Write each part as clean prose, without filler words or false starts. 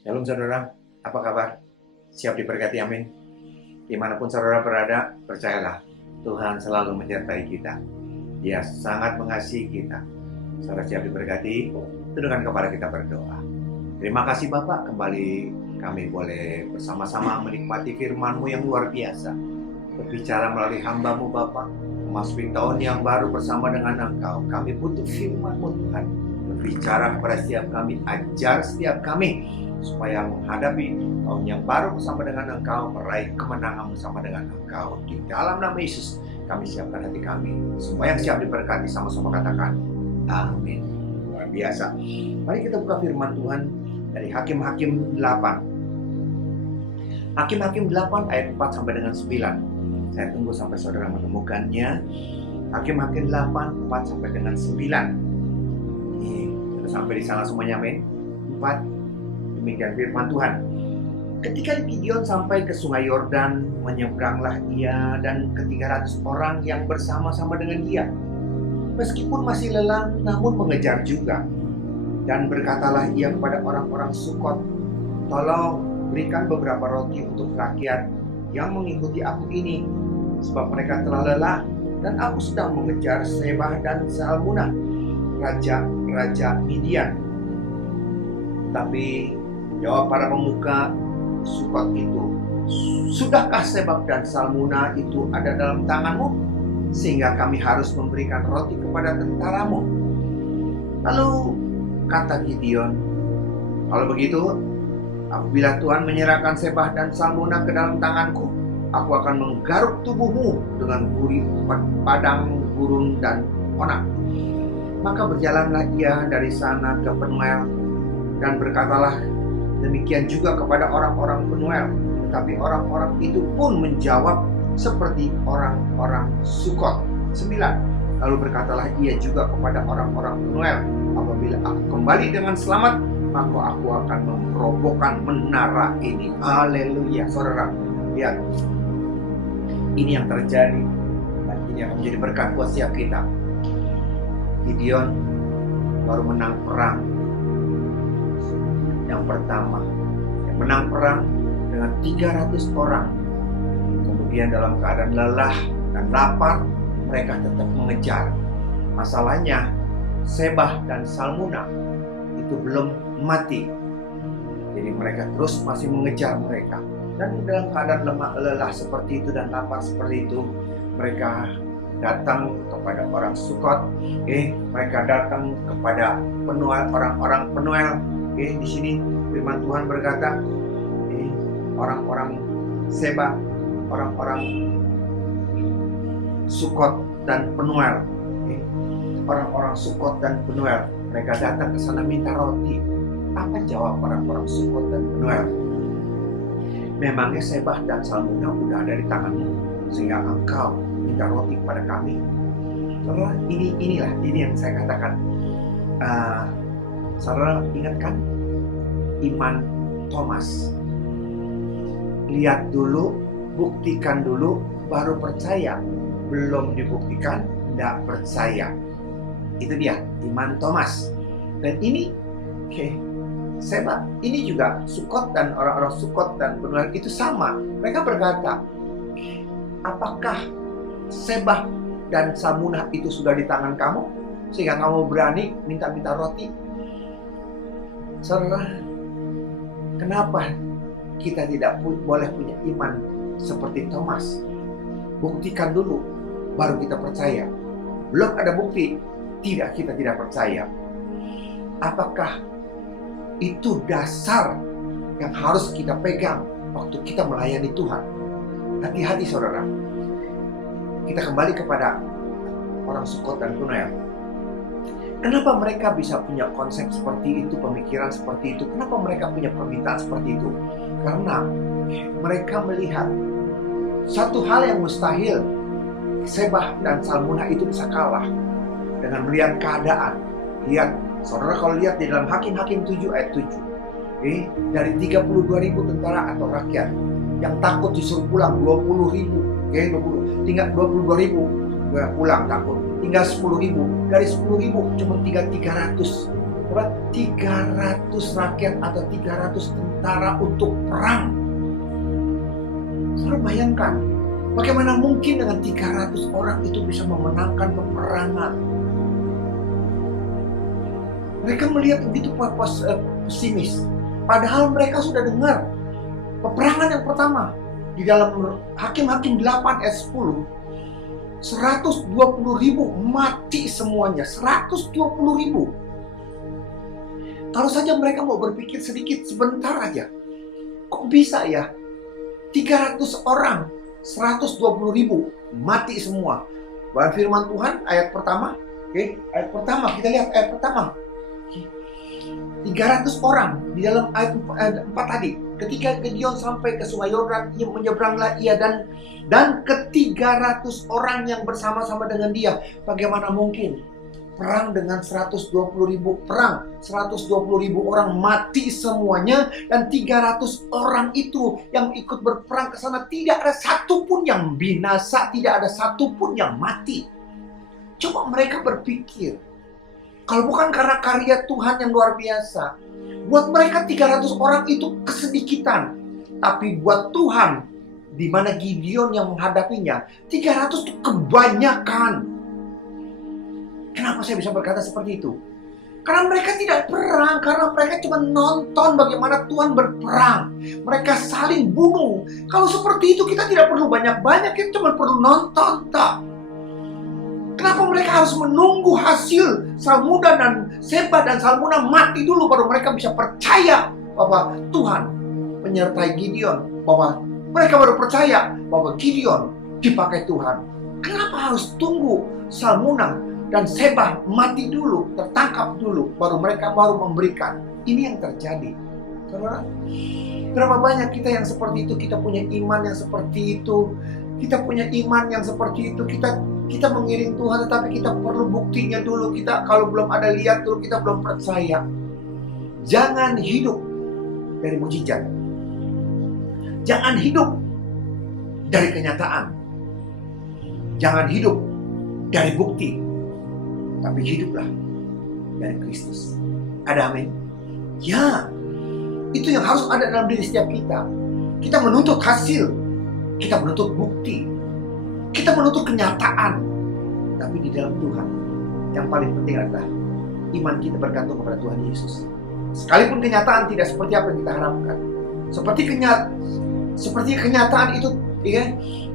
Shalom saudara, apa kabar? Siap diberkati, amin. Dimanapun saudara berada, percayalah, Tuhan selalu menyertai kita. Dia sangat mengasihi kita. Saudara siap diberkati, tundukkan kepala kita berdoa. Terima kasih Bapak, kembali kami boleh bersama-sama menikmati firman-Mu yang luar biasa. Berbicara melalui hamba-Mu Bapak, memasuki tahun yang baru bersama dengan Engkau. Kami butuh firman-Mu Tuhan. Berbicara kepada setiap kami, ajar setiap kami, supaya menghadapi tahun yang baru bersama dengan Engkau, meraih kemenangan bersama dengan Engkau. Di dalam nama Yesus, kami siapkan hati kami. Semua yang siap diberkati sama-sama katakan, amin. Luar biasa. Mari kita buka firman Tuhan dari Hakim-Hakim 8. Hakim-Hakim 8 ayat 4 sampai dengan 9. Saya tunggu sampai saudara menemukannya. Hakim-Hakim 8, 4 sampai dengan 9. Sudah sampai di sana semuanya, amin. 4. Demikian firman Tuhan. Ketika Gideon sampai ke sungai Yordan, menyeberanglah ia dan ke-300 orang yang bersama-sama dengan dia. Meskipun masih lelah, namun mengejar juga. Dan berkatalah ia kepada orang-orang Sukot, tolong berikan beberapa roti untuk rakyat yang mengikuti aku ini, sebab mereka telah lelah, dan aku sedang mengejar Sebah dan Salmunah, raja-raja Midian. Tapi jawab para pemuka Sukot itu, sudahkah Sebab dan Salmunah itu ada dalam tanganmu, sehingga kami harus memberikan roti kepada tentaramu? Lalu kata Gideon, kalau begitu, apabila Tuhan menyerahkan Sebah dan Salmunah ke dalam tanganku, aku akan menggaruk tubuhmu dengan padang gurun dan onak. Maka berjalanlah ia dari sana ke Penuel, dan berkatalah demikian juga kepada orang-orang Penuel. Tetapi orang-orang itu pun menjawab seperti orang-orang Sukot. 9. Lalu berkatalah ia juga kepada orang-orang Penuel, apabila aku kembali dengan selamat, maka aku akan merobohkan menara ini. Haleluya. Saudara, lihat, ini yang terjadi, dan ini akan menjadi berkat buat setiap kita. Gideon baru menang perang yang pertama, yang menang perang dengan 300 orang. Kemudian dalam keadaan lelah dan lapar, mereka tetap mengejar. Masalahnya, Sebah dan Salmunah itu belum mati. Jadi mereka terus masih mengejar mereka. Dan dalam keadaan lelah seperti itu dan lapar seperti itu, mereka datang kepada orang Sukot. Mereka datang kepada Penuel, orang-orang Penuel. Di sini firman Tuhan berkata, orang-orang Sebah, orang-orang Sukot dan Penuel, orang-orang Sukot dan Penuel, mereka datang ke sana minta roti. Apa jawab orang-orang Sukot dan Penuel? Memangnya Sebah dan Salmunah udah ada di tanganmu, sehingga engkau minta roti kepada kami? Saudara, ini yang saya katakan. Saudara ingatkan iman Thomas. Lihat dulu, buktikan dulu, baru percaya. Belum dibuktikan, tidak percaya. Itu dia iman Thomas. Dan ini Sebab, ini juga Sukot dan orang-orang Sukot dan Penuel itu sama. Mereka berkata, apakah Sebah dan Salmunah itu sudah di tangan kamu, sehingga kamu berani minta-minta roti? Saudara, kenapa kita tidak boleh punya iman seperti Thomas? Buktikan dulu, baru kita percaya. Belum ada bukti, kita tidak percaya. Apakah itu dasar yang harus kita pegang waktu kita melayani Tuhan? Hati-hati saudara. Kita kembali kepada orang Sukot dan Penuel. Kenapa mereka bisa punya konsep seperti itu, pemikiran seperti itu? Kenapa mereka punya permintaan seperti itu? Karena mereka melihat satu hal yang mustahil, Sebah dan Salmunah itu bisa kalah dengan melihat keadaan. Lihat, saudara kalau lihat di dalam Hakim-Hakim 7 ayat 7, dari 32.000 tentara atau rakyat yang takut disuruh pulang 20.000, tinggal 22.000 pulang takut, tinggal 10.000. Dari 10.000 cuma 300. 300 rakyat atau 300 tentara untuk perang. Saudara bayangkan, bagaimana mungkin dengan 300 orang itu bisa memenangkan peperangan? Mereka melihat begitu pesimis. Padahal mereka sudah dengar peperangan yang pertama di dalam Hakim-Hakim 8 ayat 10. 120.000 mati semuanya. 120.000. Kalau saja mereka mau berpikir sedikit, sebentar aja. Kok bisa ya? 300 orang, 120.000 mati semua. Bahkan firman Tuhan ayat pertama. Ayat pertama, kita lihat ayat pertama. 300 orang di dalam ayat 4 tadi. Ketika Gideon sampai ke sungai Yordan, menyeberanglah ia dan ke 300 orang yang bersama-sama dengan dia. Bagaimana mungkin perang dengan 120.000 perang, 120.000 orang mati semuanya, dan 300 orang itu yang ikut berperang ke sana tidak ada satupun yang binasa, tidak ada satupun yang mati. Coba mereka berpikir, kalau bukan karena karya Tuhan yang luar biasa, buat mereka 300 orang itu kesedikitan. Tapi buat Tuhan, di mana Gideon yang menghadapinya, 300 itu kebanyakan. Kenapa saya bisa berkata seperti itu? Karena mereka tidak perang, karena mereka cuma nonton bagaimana Tuhan berperang. Mereka saling bunuh. Kalau seperti itu kita tidak perlu banyak-banyak, kita cuma perlu nonton, tak? Kenapa mereka harus menunggu hasil Salmuna dan Seba dan Salmuna mati dulu baru mereka bisa percaya bahwa Tuhan menyertai Gideon, bahwa mereka baru percaya bahwa Gideon dipakai Tuhan? Kenapa harus tunggu Salmuna dan Seba mati dulu, tertangkap dulu, baru mereka memberikan? Ini yang terjadi. Saudara, berapa banyak kita yang seperti itu, kita punya iman yang seperti itu, kita punya iman yang seperti itu, kita mengiring Tuhan, tetapi kita perlu buktinya dulu. Kita kalau belum ada lihat dulu, kita belum percaya. Jangan hidup dari mujizat. Jangan hidup dari kenyataan. Jangan hidup dari bukti. Tapi hiduplah dari Kristus. Ada amin? Ya, itu yang harus ada dalam diri setiap kita. Kita menuntut hasil, kita menuntut bukti, kita menuntut kenyataan. Tapi di dalam Tuhan, yang paling penting adalah iman kita bergantung kepada Tuhan Yesus. Sekalipun kenyataan tidak seperti apa yang kita harapkan, seperti kenyataan itu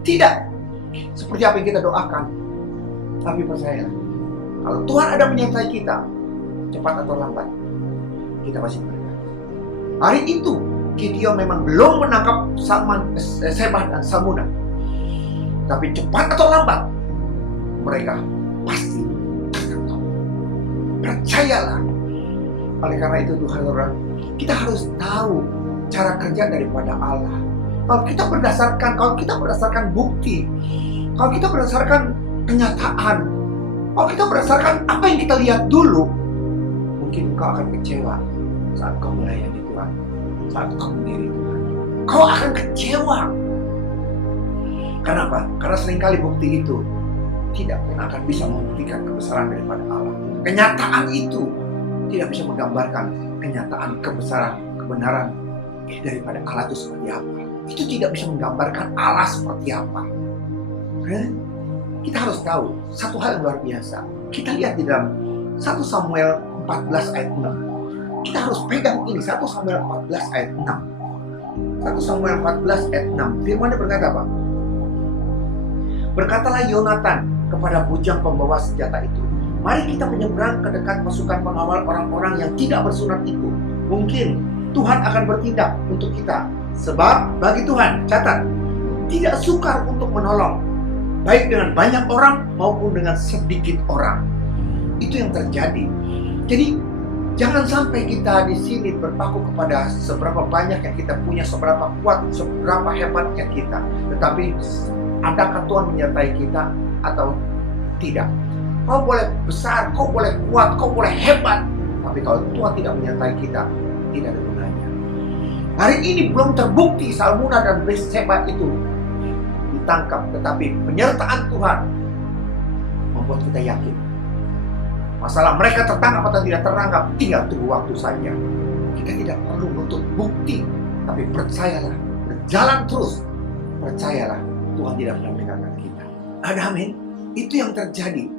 tidak seperti apa yang kita doakan. Tapi percayalah, kalau Tuhan ada menyertai kita, cepat atau lambat, kita pasti menang. Hari itu, Gideon memang belum menangkap Seba dan Salmuna. Tapi cepat atau lambat, mereka pasti akan tahu. Percayalah. Oleh karena itu, Tuhan orang, kita harus tahu cara kerja daripada Allah. Kalau kita berdasarkan bukti, kalau kita berdasarkan kenyataan, kalau kita berdasarkan apa yang kita lihat dulu, mungkin kau akan kecewa saat kau melayani Tuhan, saat kau mendiri Tuhan. Kau akan kecewa. Kenapa? Karena seringkali bukti itu tidak pernah akan bisa membuktikan kebesaran daripada Allah. Kenyataan itu tidak bisa menggambarkan kenyataan kebesaran, kebenaran daripada Allah itu seperti apa. Itu tidak bisa menggambarkan Allah seperti apa. Kita harus tahu satu hal yang luar biasa. Kita lihat di dalam 1 Samuel 14 ayat 6. Kita harus pegang ini, 1 Samuel 14 ayat 6. 1 Samuel 14 ayat 6. Firman-Nya berkata apa? Berkatalah Yonatan kepada bujang pembawa senjata itu, mari kita menyeberang ke dekat pasukan pengawal orang-orang yang tidak bersunat itu. Mungkin Tuhan akan bertindak untuk kita. Sebab bagi Tuhan, catat, tidak sukar untuk menolong, baik dengan banyak orang maupun dengan sedikit orang. Itu yang terjadi. Jadi jangan sampai kita di sini berpaku kepada seberapa banyak yang kita punya, seberapa kuat, seberapa hebatnya kita. Tetapi adakah Tuhan menyertai kita atau tidak? Kau boleh besar, kau boleh kuat, kau boleh hebat, tapi kalau Tuhan tidak menyertai kita, tidak ada gunanya. Hari ini belum terbukti Salmuna dan Seba itu ditangkap, tetapi penyertaan Tuhan membuat kita yakin Masalah mereka tertangkap atau tidak tertangkap, tinggal tunggu waktu saja. Kita tidak perlu menuntut bukti, tapi percayalah, berjalan terus. Percayalah, Tuhan tidak pernah meninggalkan kita. Amin. Itu yang terjadi.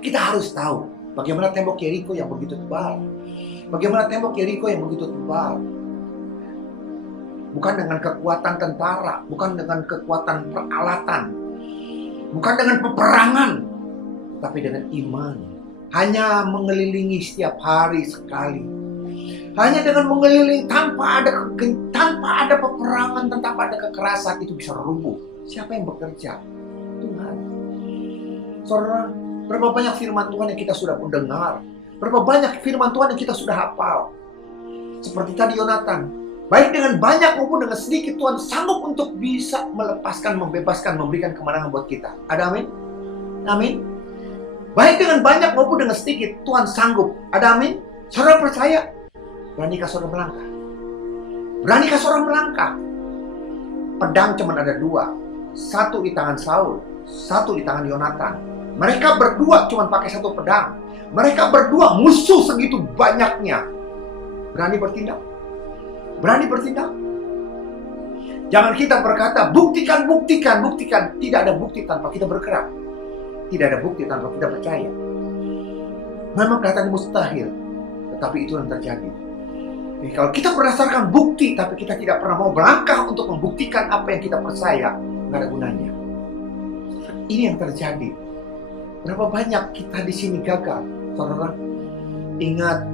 Kita harus tahu bagaimana tembok Yeriko yang begitu tebal. Bagaimana tembok Yeriko yang begitu tebal. Bukan dengan kekuatan tentara, bukan dengan kekuatan peralatan, bukan dengan peperangan, tapi dengan iman. Hanya mengelilingi setiap hari sekali. Hanya dengan mengelilingi tanpa ada peperangan, tanpa ada kekerasan, itu bisa rubuh. Siapa yang bekerja? Tuhan. Saudara, berapa banyak firman Tuhan yang kita sudah mendengar? Berapa banyak firman Tuhan yang kita sudah hafal? Seperti tadi Yonatan. Baik dengan banyak maupun dengan sedikit, Tuhan sanggup untuk bisa melepaskan, membebaskan, memberikan kemenangan buat kita. Ada amin? Amin. Baik dengan banyak maupun dengan sedikit, Tuhan sanggup. Ada amin? Saudara percaya? Beranikah saudara melangkah? Beranikah saudara melangkah? Pedang cuma ada dua. Satu di tangan Saul, satu di tangan Yonatan. Mereka berdua cuma pakai satu pedang. Mereka berdua musuh segitu banyaknya. Berani bertindak? Berani bertindak? Jangan kita berkata, buktikan, buktikan, buktikan. Tidak ada bukti tanpa kita bergerak. Tidak ada bukti tanpa kita percaya. Memang kelihatan mustahil, tetapi itu yang terjadi. Jadi kalau kita berdasarkan bukti, tapi kita tidak pernah mau melangkah untuk membuktikan apa yang kita percaya, nggak ada gunanya. Ini yang terjadi. Berapa banyak kita di sini gagal, saudara? Ingat,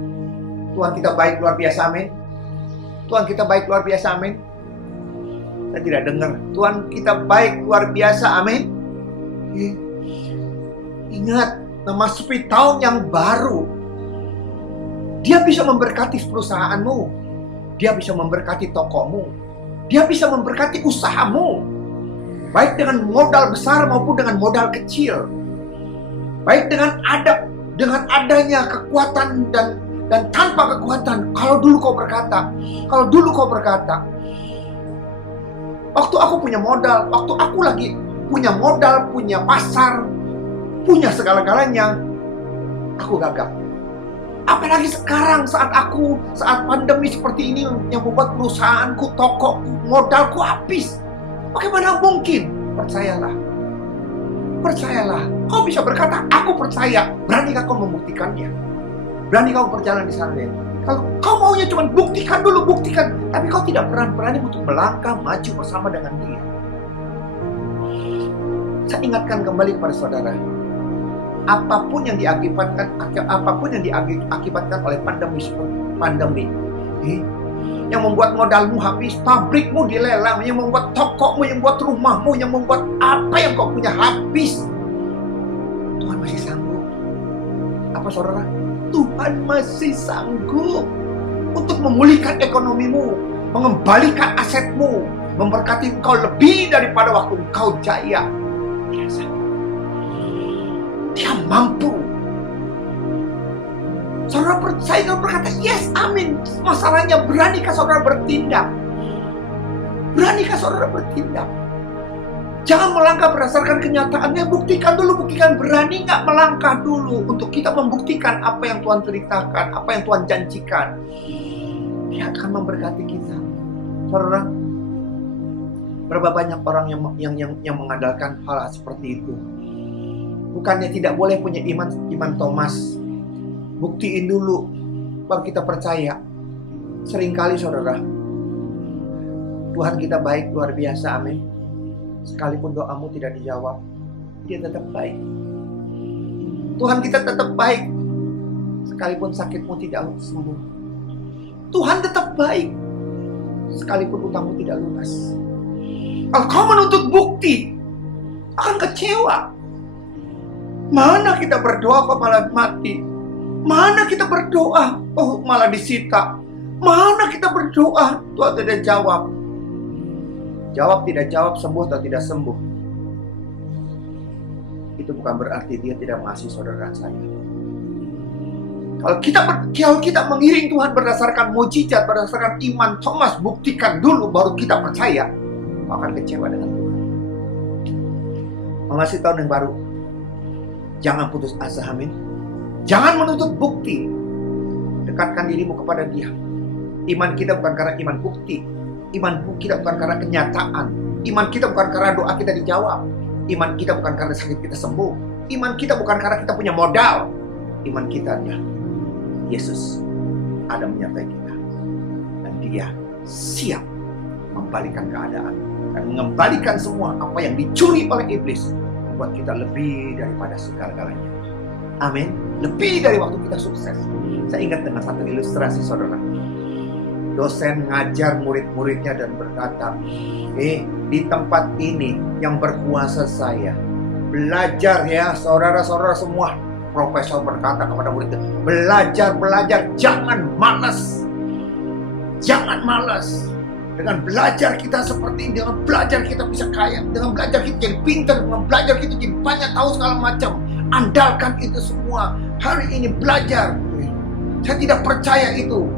Tuhan kita baik luar biasa, amin. Tuhan kita baik luar biasa, amin. Saya tidak dengar. Tuhan kita baik luar biasa, amin. Ingat, memasuki tahun yang baru. Dia bisa memberkati perusahaanmu. Dia bisa memberkati tokomu. Dia bisa memberkati usahamu. Baik dengan modal besar maupun dengan modal kecil. Baik dengan adanya kekuatan dan tanpa kekuatan. Kalau dulu kau berkata, waktu aku punya modal, waktu aku lagi punya modal, punya pasar, punya segala-galanya, aku gagal. Apalagi sekarang saat pandemi seperti ini yang membuat perusahaanku, tokoku, modalku habis. Bagaimana mungkin? Percayalah. Kau bisa berkata, aku percaya. Beranikah kau membuktikannya? Berani kau berjalan di sana? Kalau kau maunya cuma buktikan. Tapi kau tidak berani untuk melangkah maju bersama dengan dia. Saya ingatkan kembali kepada saudara. Apapun yang diakibatkan oleh pandemi, yang membuat modalmu habis, pabrikmu dilelang, yang membuat tokomu, yang membuat rumahmu, yang membuat apa yang kau punya habis, Tuhan masih sanggup. Apa saudara? Tuhan masih sanggup untuk memulihkan ekonomimu, mengembalikan asetmu, memberkati engkau lebih daripada waktu engkau jaya. Dia mampu. Saudara percaya dan berkata, yes, amin. Masalahnya, beranikah saudara bertindak? Beranikah saudara bertindak? Jangan melangkah berdasarkan kenyataannya. Buktikan dulu, buktikan. Berani nggak melangkah dulu untuk kita membuktikan apa yang Tuhan ceritakan, apa yang Tuhan janjikan. Dia akan memberkati kita. Saudara, berapa banyak orang yang mengandalkan hal seperti itu. Bukannya tidak boleh punya iman Thomas. Buktiin dulu, baru kita percaya. Seringkali saudara, Tuhan kita baik luar biasa, amin. Sekalipun doamu tidak dijawab, dia tetap baik. Tuhan kita tetap baik, sekalipun sakitmu tidak sembuh. Tuhan tetap baik, sekalipun utangmu tidak lunas. Kalau kau menuntut bukti, akan kecewa. Mana kita berdoa kok malah mati? Mana kita berdoa, oh malah disita? Mana kita berdoa, Tuhan tidak jawab? Jawab tidak jawab, sembuh atau tidak sembuh, itu bukan berarti dia tidak mengasihi saudara saya. Kalau kita mengiring Tuhan berdasarkan mujizat, berdasarkan iman Thomas, buktikan dulu baru kita percaya, akan kecewa dengan Tuhan. Mengasih tahun yang baru, jangan putus asa, amin. Jangan menuntut bukti. Dekatkan dirimu kepada Dia. Iman kita bukan karena iman bukti. Iman kita bukan karena kenyataan. Iman kita bukan karena doa kita dijawab. Iman kita bukan karena sakit kita sembuh. Iman kita bukan karena kita punya modal. Iman kita adalah Yesus ada menyertai kita. Dan Dia siap membalikan keadaan dan mengembalikan semua apa yang dicuri oleh iblis, membuat kita lebih daripada segala-galanya. Amin. Lebih dari waktu kita sukses. Saya ingat dengan satu ilustrasi, saudara. Dosen ngajar murid-muridnya dan berkata, di tempat ini yang berkuasa saya. Belajar ya saudara-saudara semua. Profesor berkata kepada muridnya, belajar, jangan malas. Jangan malas. Dengan belajar kita seperti ini, dengan belajar kita bisa kaya, dengan belajar kita jadi pintar, dengan belajar kita jadi banyak tahu segala macam. Andalkan itu semua. Hari ini belajar. Saya tidak percaya itu.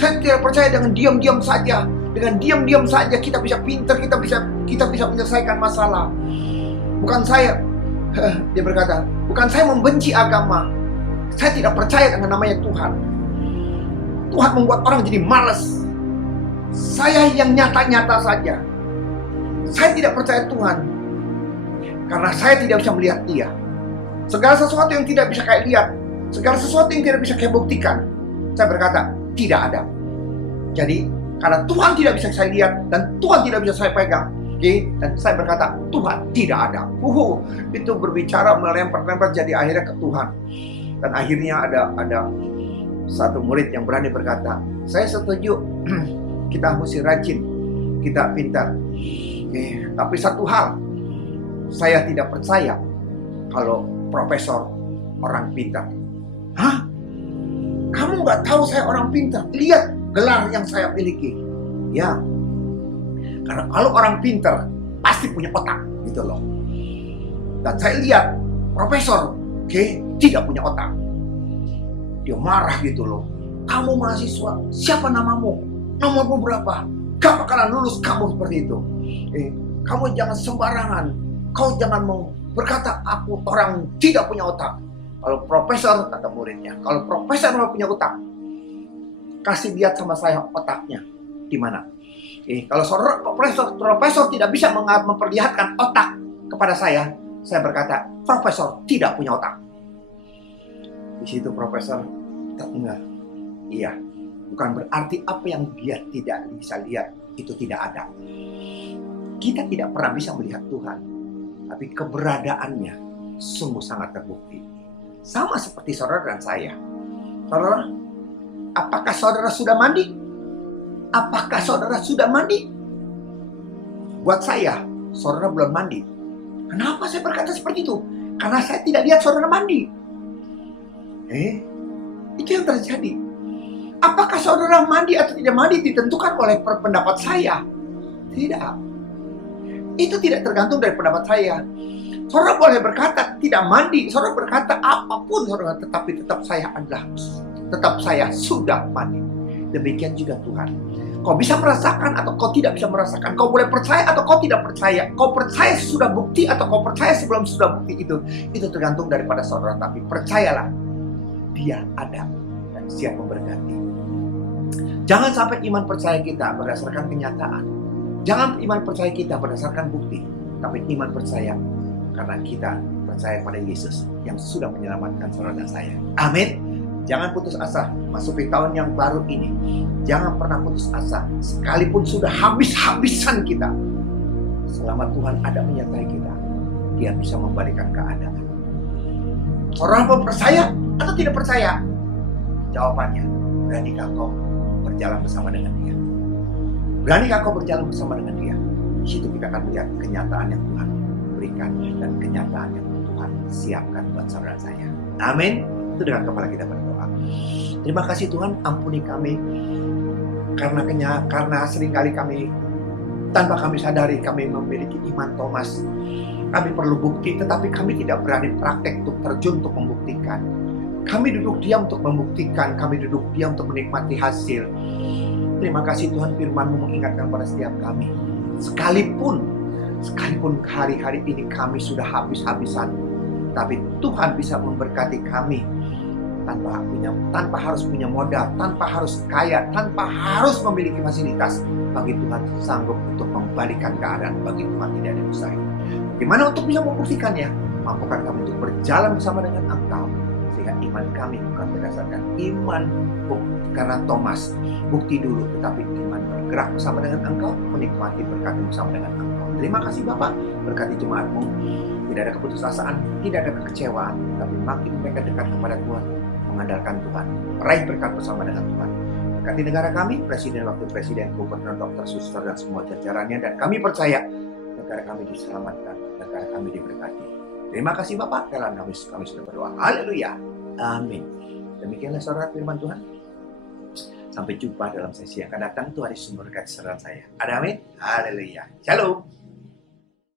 Saya tidak percaya dengan diam-diam saja. Dengan diam-diam saja kita bisa pintar, kita bisa menyelesaikan masalah. Bukan saya, dia berkata, bukan saya membenci agama. Saya tidak percaya dengan namanya Tuhan. Tuhan membuat orang jadi malas. Saya yang nyata-nyata saja. Saya tidak percaya Tuhan karena saya tidak bisa melihat Dia. Segala sesuatu yang tidak bisa kayak lihat, segala sesuatu yang tidak bisa kayak buktikan, saya berkata tidak ada. Jadi karena Tuhan tidak bisa saya lihat dan Tuhan tidak bisa saya pegang, dan saya berkata Tuhan tidak ada. Itu berbicara melempar-lempar, jadi akhirnya ke Tuhan. Dan akhirnya ada satu murid yang berani berkata, saya setuju. Kita mesti rajin, kita pintar. Tapi satu hal, saya tidak percaya kalau profesor orang pintar. Hah? Kamu nggak tahu saya orang pintar? Lihat gelar yang saya miliki. Ya, karena kalau orang pintar pasti punya otak, gitu loh. Dan saya lihat profesor, tidak punya otak. Dia marah gitu loh. Kamu mahasiswa, siapa namamu? Nomormu berapa? Gak bakalan lulus kamu seperti itu. Kamu jangan sembarangan. Kau jangan mau berkata aku orang tidak punya otak. Kalau profesor, kata muridnya, kalau profesor punya otak, kasih lihat sama saya otaknya di mana. Kalau profesor tidak bisa memperlihatkan otak kepada saya berkata profesor tidak punya otak. Di situ profesor terdengar, iya. Bukan berarti apa yang dia tidak bisa lihat itu tidak ada. Kita tidak pernah bisa melihat Tuhan, tapi keberadaannya sungguh sangat terbukti. Sama seperti saudara dan saya. Saudara, apakah saudara sudah mandi? Apakah saudara sudah mandi? Buat saya, saudara belum mandi. Kenapa saya berkata seperti itu? Karena saya tidak lihat saudara mandi. Itu yang terjadi. Apakah saudara mandi atau tidak mandi ditentukan oleh pendapat saya? Tidak. Itu tidak tergantung dari pendapat saya. Saudara boleh berkata tidak mandi, saudara berkata apapun saudara, tetapi tetap saya sudah mandi. Demikian juga Tuhan. Kau bisa merasakan atau kau tidak bisa merasakan. Kau boleh percaya atau kau tidak percaya. Kau percaya sudah bukti atau kau percaya sebelum sudah bukti itu. Itu tergantung daripada saudara. Tapi percayalah, Dia ada dan siap memberkati. Jangan sampai iman percaya kita berdasarkan kenyataan. Jangan iman percaya kita berdasarkan bukti. Tapi iman percaya karena kita percaya pada Yesus yang sudah menyelamatkan saudara dan saya. Amin. Jangan putus asa masuki tahun yang baru ini. Jangan pernah putus asa. Sekalipun sudah habis-habisan kita, selama Tuhan ada menyertai kita, Dia bisa membalikan keadaan. Orang percaya atau tidak percaya? Jawabannya, beranikah kau berjalan bersama dengan Dia? Beranikah kau berjalan bersama dengan Dia? Di situ kita akan melihat kenyataan yang Tuhan berikan dan kenyataan yang Tuhan siapkan buat saudara saya. Amin. Itu dengan kepala kita berdoa. Terima kasih Tuhan, ampuni kami karena seringkali kami tanpa kami sadari kami memiliki iman Thomas. Kami perlu bukti, tetapi kami tidak berani praktek untuk terjun untuk membuktikan. Kami duduk diam untuk membuktikan, kami duduk diam untuk menikmati hasil. Terima kasih Tuhan, firman-Mu mengingatkan pada setiap kami. Sekalipun hari-hari ini kami sudah habis-habisan, tapi Tuhan bisa memberkati kami tanpa harus punya modal, tanpa harus kaya, tanpa harus memiliki fasilitas. Bagi Tuhan sanggup untuk membalikan keadaan. Bagi Tuhan tidak ada mustahil. Gimana untuk bisa membuktikannya? Mampukan kami untuk berjalan bersama dengan Engkau, sehingga iman kami bukan berdasarkan iman karena Thomas bukti dulu, tetapi iman bergerak bersama dengan Engkau, menikmati berkat bersama dengan Engkau. Terima kasih Bapak, berkati jemaat-Mu. Tidak ada keputusasaan, tidak ada kekecewaan, tapi makin mereka dekat kepada Tuhan, mengandalkan Tuhan, meraih berkat bersama dengan Tuhan. Berkati negara kami, Presiden, Wakil Presiden, Gubernur, Dokter, Suster, dan semua jajarannya, dan kami percaya negara kami diselamatkan, negara kami diberkati. Terima kasih Bapak, dalam nama Yesus kami sudah berdoa. Haleluya. Amin. Demikianlah saudara firman Tuhan. Sampai jumpa dalam sesi yang akan datang. Tuhan Yesus memberkati saudara saya. Amin. Haleluya. Shalom.